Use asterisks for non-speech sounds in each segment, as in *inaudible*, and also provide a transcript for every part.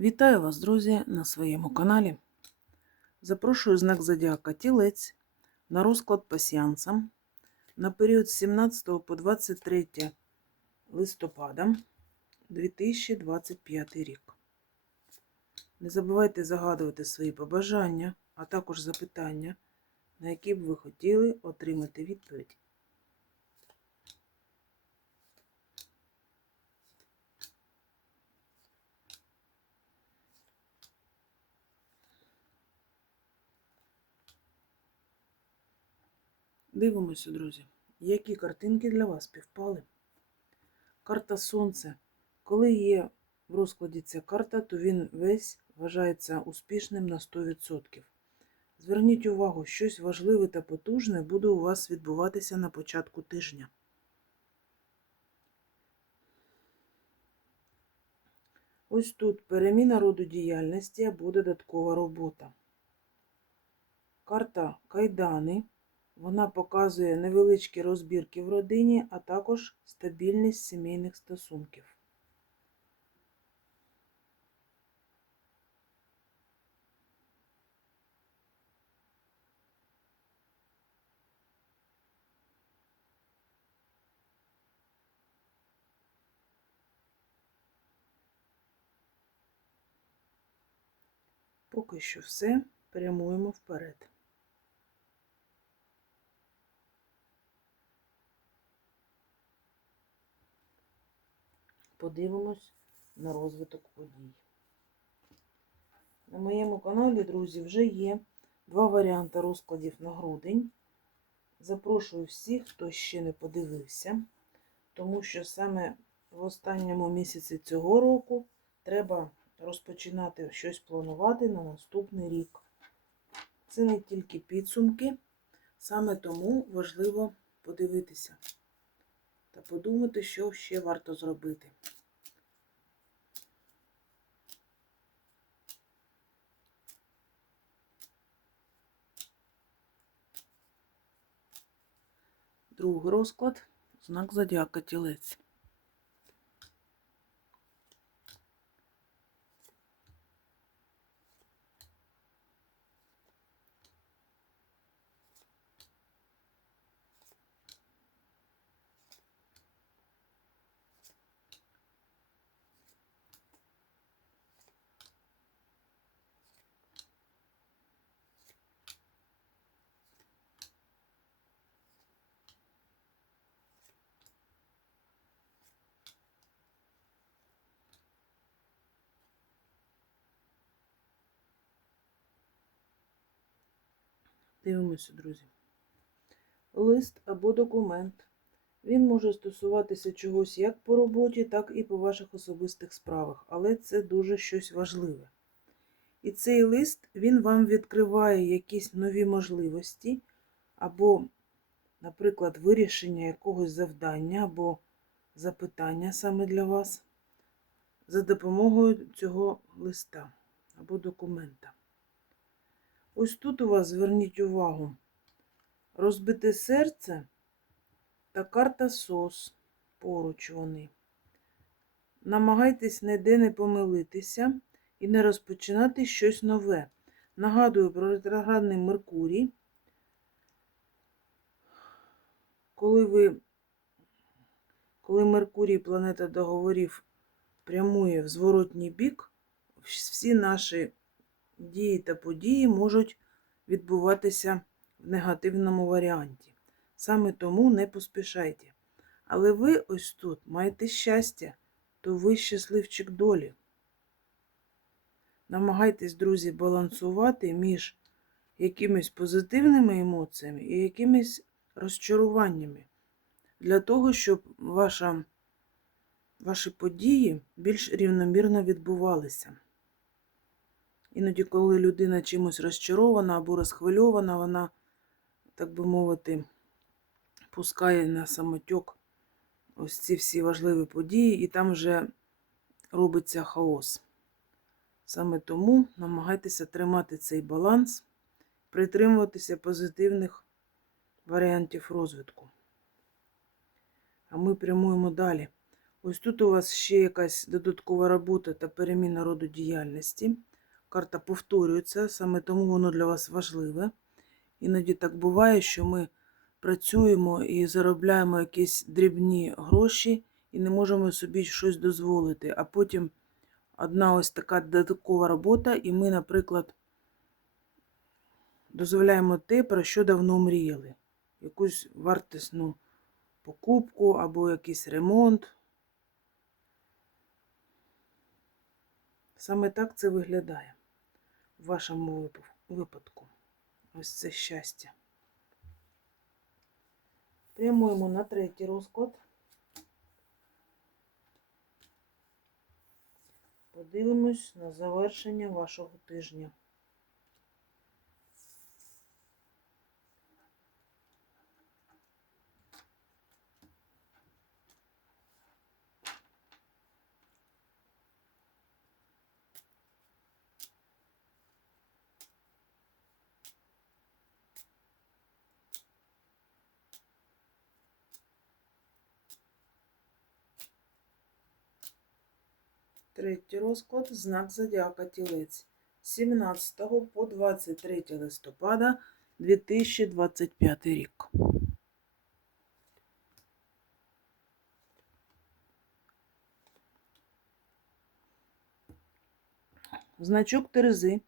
Вітаю вас, друзі, на своєму каналі. Запрошую знак Зодіака Тілець на розклад пасіянцам на період з 17 по 23 листопада 2025 рік. Не забувайте загадувати свої побажання, а також запитання, на які б ви хотіли отримати відповідь. Дивимося, друзі, які картинки для вас співпали. Карта Сонце. Коли є в розкладі ця карта, то він весь вважається успішним на 100%. Зверніть увагу, щось важливе та потужне буде у вас відбуватися на початку тижня. Ось тут переміна роду діяльності або додаткова робота. Карта Кайдани. Вона показує невеличкі розбірки в родині, а також стабільність сімейних стосунків. Поки що все, прямуємо вперед. Подивимось на розвиток подій. На моєму каналі, друзі, вже є два варіанти розкладів на грудень. Запрошую всіх, хто ще не подивився, тому що саме в останньому місяці цього року треба розпочинати щось планувати на наступний рік. Це не тільки підсумки, саме тому важливо подивитися та подумати, що ще варто зробити. Другий розклад знак зодіака тілець. Дивимося, друзі. Лист або документ. Він може стосуватися чогось як по роботі, так і по ваших особистих справах, але це дуже щось важливе. І цей лист він вам відкриває якісь нові можливості, або, наприклад, вирішення якогось завдання або запитання саме для вас за допомогою цього листа або документа. Ось тут у вас зверніть увагу. Розбите серце та карта СОС. Поруч вони. Намагайтесь ніде не помилитися і не розпочинати щось нове. Нагадую про ретроградний Меркурій. Коли ви, коли Меркурій, планета договорів, прямує в зворотній бік, всі наші дії та події можуть відбуватися в негативному варіанті. Саме тому не поспішайте. Але ви ось тут маєте щастя, то ви щасливчик долі. Намагайтесь, друзі, балансувати між якимись позитивними емоціями і якимись розчаруваннями, для того, щоб ваша, ваші події більш рівномірно відбувалися. Іноді, коли людина чимось розчарована або розхвильована, вона, так би мовити, пускає на самотьок ось ці всі важливі події, і там вже робиться хаос. Саме тому намагайтеся тримати цей баланс, притримуватися позитивних варіантів розвитку. А ми прямуємо далі. Ось тут у вас ще якась додаткова робота та переміна роду діяльності. Карта повторюється, саме тому воно для вас важливе. Іноді так буває, що ми працюємо і заробляємо якісь дрібні гроші і не можемо собі щось дозволити. А потім одна ось така додаткова робота, і ми, наприклад, дозволяємо те, про що давно мріяли. Якусь вартісну покупку або якийсь ремонт. Саме так це виглядає в вашому випадку. Ось це щастя. Прямуємо на третій розклад. Подивимось на завершення вашого тижня. Третій розклад знак зодіака Тілець 17 по 23 листопада 2025 рік. Значок Терези.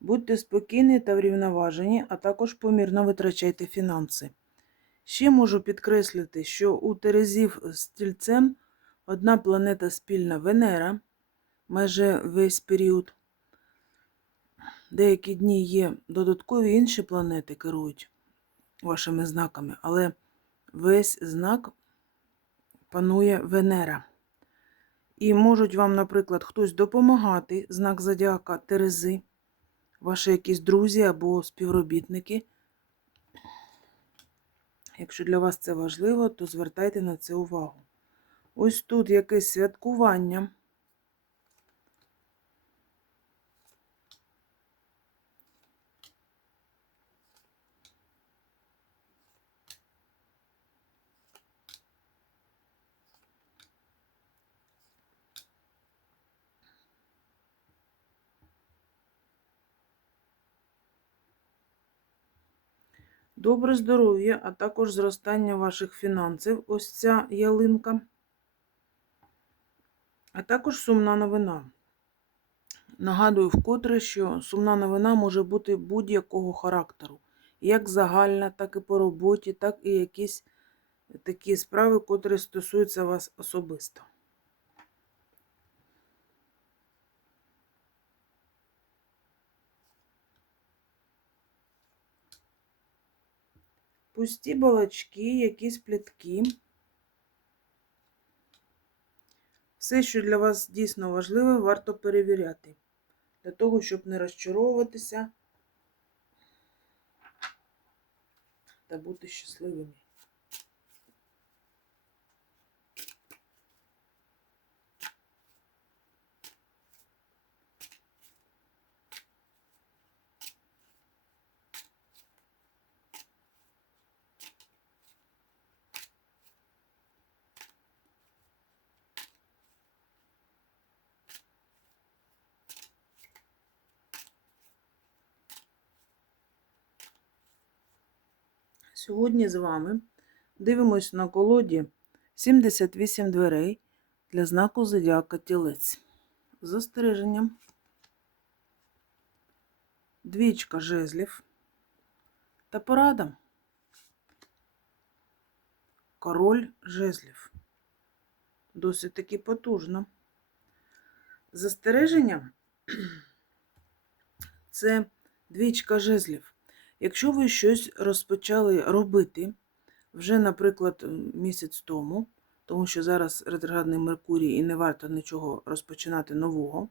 Будьте спокійні та врівноважені, а також помірно витрачайте фінанси. Ще можу підкреслити, що у Терезів з тільцем одна планета спільна Венера майже весь період. Деякі дні є додаткові інші планети керують вашими знаками, але весь знак панує Венера. І можуть вам, наприклад, хтось допомагати, знак зодіака Терези, ваші якісь друзі або співробітники. Якщо для вас це важливо, то звертайте на це увагу. Ось тут якесь святкування. Добре здоров'я, а також зростання ваших фінансів. Ось ця ялинка. А також сумна новина. Нагадую вкотре, що сумна новина може бути будь-якого характеру. Як загальна, так і по роботі, так і якісь такі справи, котрі стосуються вас особисто. Пусті балачки, якісь плітки. Все, що для вас дійсно важливе, варто перевіряти. Для того, щоб не розчаровуватися та бути щасливими. Сьогодні з вами дивимось на колоді 78 дверей для знаку зодіака Тілець. З Застереженням. Двічка жезлів та порада. Король жезлів. Досить таки потужно. Застереження *clears throat* це двічка жезлів. Якщо ви щось розпочали робити вже, наприклад, місяць тому, тому що зараз ретроградний Меркурій і не варто нічого розпочинати нового,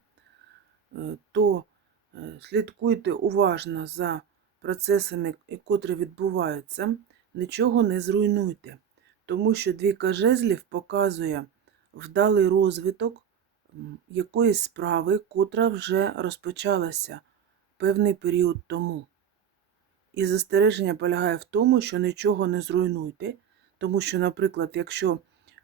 е, то е, слідкуйте уважно за процесами, котрі відбуваються, нічого не зруйнуйте, тому що двійка жезлів показує вдалий розвиток якоїсь справи, котра вже розпочалася певний період тому. І застереження полягає в тому, що нічого не зруйнуйте, тому що, наприклад, якщо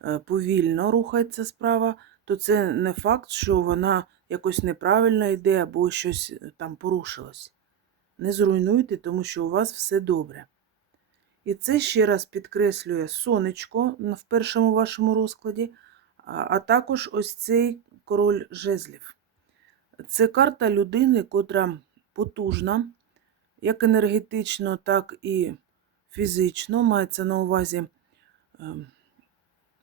е, повільно рухається справа, то це не факт, що вона якось неправильно йде або щось е, там порушилось. Не зруйнуйте, тому що у вас все добре. І це ще раз підкреслює сонечко в першому вашому розкладі, а а також ось цей король жезлів. Це карта людини, котра потужна, як енергетично, так і фізично. Мається на увазі, ем,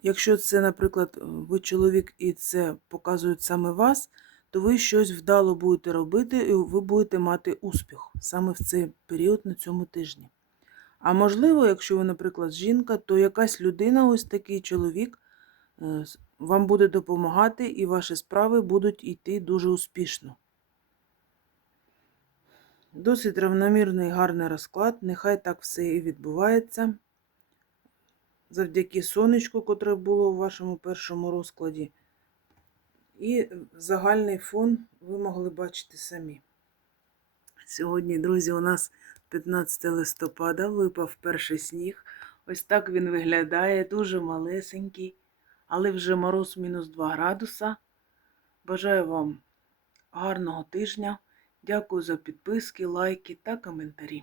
якщо це, наприклад, ви чоловік і це показують саме вас, то ви щось вдало будете робити, і ви будете мати успіх саме в цей період на цьому тижні. А можливо, якщо ви, наприклад, жінка, то якась людина, ось такий чоловік, е, вам буде допомагати, і ваші справи будуть йти дуже успішно. Досить равномірний гарний розклад. Нехай так все і відбувається. Завдяки сонечку, котре було в вашому першому розкладі. І загальний фон ви могли бачити самі. Сьогодні, друзі, у нас 15 листопада, випав перший сніг. Ось так він виглядає, дуже малесенький, але вже мороз мінус 2 градуса. Бажаю вам гарного тижня. Дякую за підписки, лайки та коментарі.